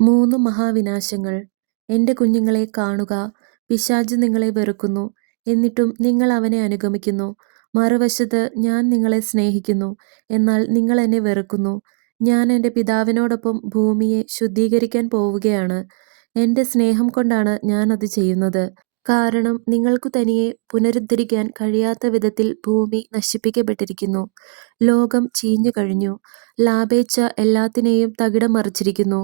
മൂന്ന് മഹാവിനാശങ്ങൾ. എന്റെ കുഞ്ഞുങ്ങളെ കാണുക, പിശാച് നിങ്ങളെ വെറുക്കുന്നു, എന്നിട്ടും നിങ്ങൾ അവനെ അനുഗമിക്കുന്നു. മറുവശത്ത് ഞാൻ നിങ്ങളെ സ്നേഹിക്കുന്നു, എന്നാൽ നിങ്ങൾ എന്നെ വെറുക്കുന്നു. ഞാൻ എൻ്റെ പിതാവിനോടൊപ്പം ഭൂമിയെ ശുദ്ധീകരിക്കാൻ പോവുകയാണ്. എൻ്റെ സ്നേഹം കൊണ്ടാണ് ഞാൻ അത് ചെയ്യുന്നത്. കാരണം നിങ്ങൾക്കു തനിയെ പുനരുദ്ധരിക്കാൻ കഴിയാത്ത വിധത്തിൽ ഭൂമി നശിപ്പിക്കപ്പെട്ടിരിക്കുന്നു. ലോകം ചീഞ്ഞു കഴിഞ്ഞു. ലാഭേച്ഛ എല്ലാത്തിനെയും തകിടം മറിച്ചിരിക്കുന്നു.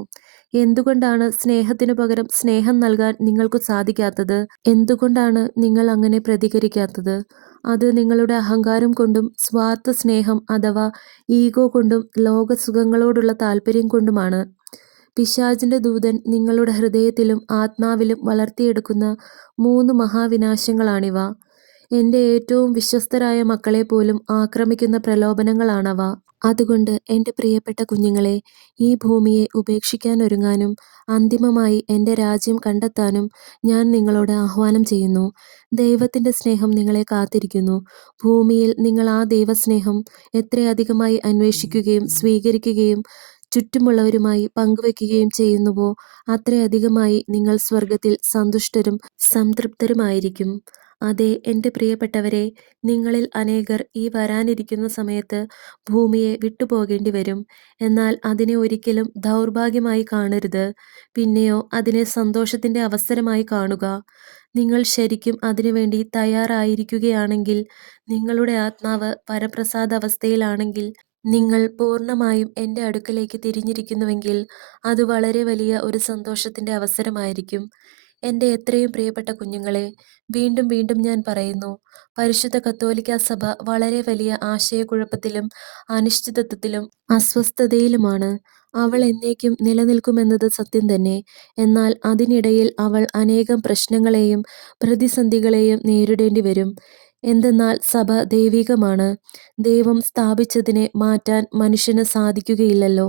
എന്തുകൊണ്ടാണ് സ്നേഹത്തിനു പകരം സ്നേഹം നൽകാൻ നിങ്ങൾക്കു സാധിക്കാത്തത്? എന്തുകൊണ്ടാണ് നിങ്ങൾ അങ്ങനെ പ്രതികരിക്കാത്തത്? അത് നിങ്ങളുടെ അഹങ്കാരം കൊണ്ടും സ്വാർത്ഥ സ്നേഹം അഥവാ ഈഗോ കൊണ്ടും ലോകസുഖങ്ങളോടുള്ള താല്പര്യം കൊണ്ടുമാണ്. പിശാചിന്റെ ദൂതൻ നിങ്ങളുടെ ഹൃദയത്തിലും ആത്മാവിലും വളർത്തിയെടുക്കുന്ന മൂന്ന് മഹാവിനാശങ്ങളാണിവ. എൻ്റെ ഏറ്റവും വിശ്വസ്തരായ മക്കളെ പോലും ആക്രമിക്കുന്ന പ്രലോഭനങ്ങളാണവ. അതുകൊണ്ട് എൻ്റെ പ്രിയപ്പെട്ട കുഞ്ഞുങ്ങളെ, ഈ ഭൂമിയെ ഉപേക്ഷിക്കാനൊരുങ്ങാനും അന്തിമമായി എൻ്റെ രാജ്യം കണ്ടെത്താനും ഞാൻ നിങ്ങളോട് ആഹ്വാനം ചെയ്യുന്നു. ദൈവത്തിൻ്റെ സ്നേഹം നിങ്ങളെ കാത്തിരിക്കുന്നു. ഭൂമിയിൽ നിങ്ങൾ ആ ദൈവസ്നേഹം എത്രയധികമായി അന്വേഷിക്കുകയും സ്വീകരിക്കുകയും ചുറ്റുമുള്ളവരുമായി പങ്കുവെക്കുകയും ചെയ്യുന്നുവോ, അത്രയധികമായി നിങ്ങൾ സ്വർഗത്തിൽ സന്തുഷ്ടരും സംതൃപ്തരുമായിരിക്കും. അതെ, എൻ്റെ പ്രിയപ്പെട്ടവരെ, നിങ്ങളിൽ അനേകർ ഈ വരാനിരിക്കുന്ന സമയത്ത് ഭൂമിയെ വിട്ടുപോകേണ്ടി വരും. എന്നാൽ അതിനെ ഒരിക്കലും ദൗർഭാഗ്യമായി കാണരുത്. പിന്നെയോ അതിനെ സന്തോഷത്തിൻ്റെ അവസരമായി കാണുക. നിങ്ങൾ ശരിക്കും അതിനുവേണ്ടി തയ്യാറായിരിക്കുകയാണെങ്കിൽ, നിങ്ങളുടെ ആത്മാവ് പരപ്രസാദാവസ്ഥയിലാണെങ്കിൽ, നിങ്ങൾ പൂർണ്ണമായും എൻ്റെ അടുക്കലേക്ക് തിരിഞ്ഞിരിക്കുന്നുവെങ്കിൽ, അത് വളരെ വലിയ ഒരു സന്തോഷത്തിൻ്റെ അവസരമായിരിക്കും. എൻ്റെ എത്രയും പ്രിയപ്പെട്ട കുഞ്ഞുങ്ങളെ, വീണ്ടും വീണ്ടും ഞാൻ പറയുന്നു, പരിശുദ്ധ കത്തോലിക്കാ സഭ വളരെ വലിയ ആശയക്കുഴപ്പത്തിലും അനിശ്ചിതത്വത്തിലും അസ്വസ്ഥതയിലുമാണ്. അവൾ എന്നേക്കും നിലനിൽക്കുമെന്നത് സത്യം തന്നെ. എന്നാൽ അതിനിടയിൽ അവൾ അനേകം പ്രശ്നങ്ങളെയും പ്രതിസന്ധികളെയും നേരിടേണ്ടി വരും. എന്തെന്നാൽ സഭ ദൈവികമാണ്. ദൈവം സ്ഥാപിച്ചതിനെ മാറ്റാൻ മനുഷ്യന് സാധിക്കുകയില്ലല്ലോ.